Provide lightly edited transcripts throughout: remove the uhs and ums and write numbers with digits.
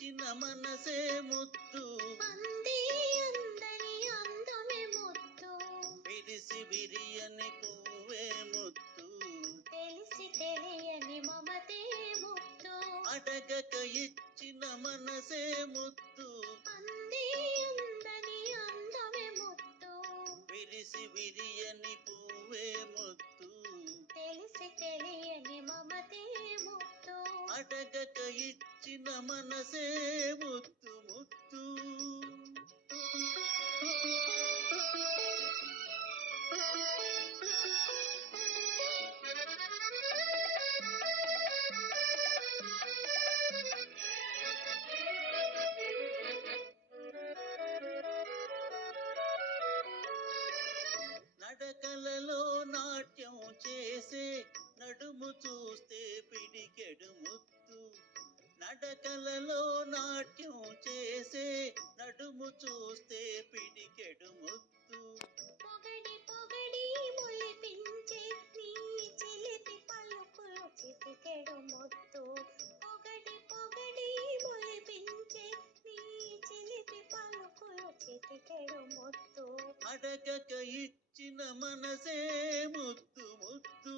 ఇచ్చిన మనసే ముద్దు అంది అందరి అందమే ముద్దు విరిసి విరియని పువ్వే ముద్దు తెలిసి తెలియని మమతే ముద్దు అడగక ఇచ్చిన మనసే ముద్దు అంది అందరి అందమే ముద్దు విరిసి విరియని పువ్వే ముద్దు తెలిసి తెలియని మమతే ముద్దు అడగక ఇచ్చిన మనసే ముద్దు ముద్దు నడకలలో నాట్యం చేసే నడుము చూస్తే పిడికెడు ముద్దు నడకలలో నాట్యం చేసే నడుము చూస్తే పిడికెడు ముద్దు పొగడి పొగడి ములిపించే నీ చిలిపి పలుకులు చిటికెడు ముద్దు పొగడి పొగడి ములిపించే నీ చిలిపి పలుకులు చిటికెడు ముద్దు అడగక ఇచ్చిన మనసే ముద్దు ముద్దు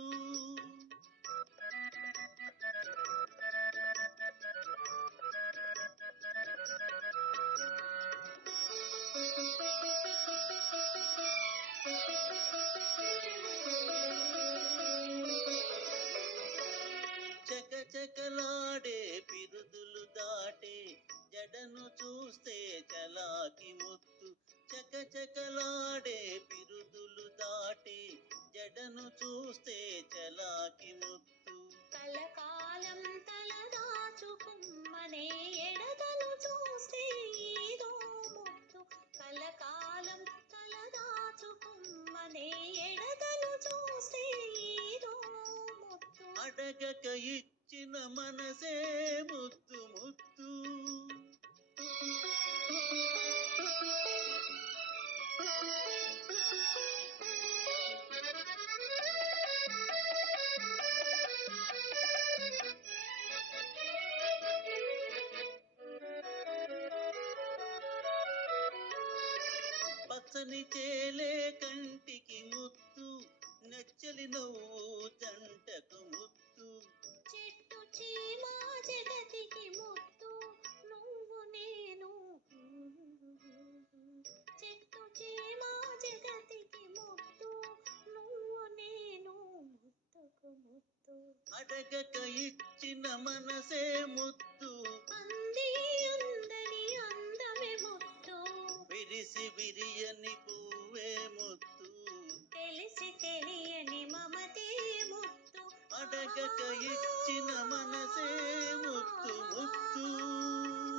చకచకలాడే పిరుదులు దాటే జడను చూస్తే చలాకి ముద్దు చకచకలాడే పిరుదులు దాటే జడను చూస్తే చలాకి ముద్దు కలకాలం తలదాచుకుమ్మనే ఎడదను చూస్తే ఏదో ముద్దు కలకాలం తలదాచుకుమ్మనే ఎడదను చూస్తే ఏదో ముద్దు అడగక ఇచ్చిన మనసే ముద్దు ముద్దు పచ్చని చేలే కంటికి ముద్దు నెచ్చలి నవ్వు జంటకు ముద్దు చెట్టు చీమ జగతికి ముద్దు నువ్వు నేను చెట్టు చీమ జగతికి ముద్దు నువ్వు నేను ముద్దుకు ముద్దు అడగక ఇచ్చిన మనసే ముద్దు అంది అందరి అందమే ముద్దు విరిసి విరియని పువ్వే ముద్దు తెలిసి తెలియని మమతే ముద్దు అడగక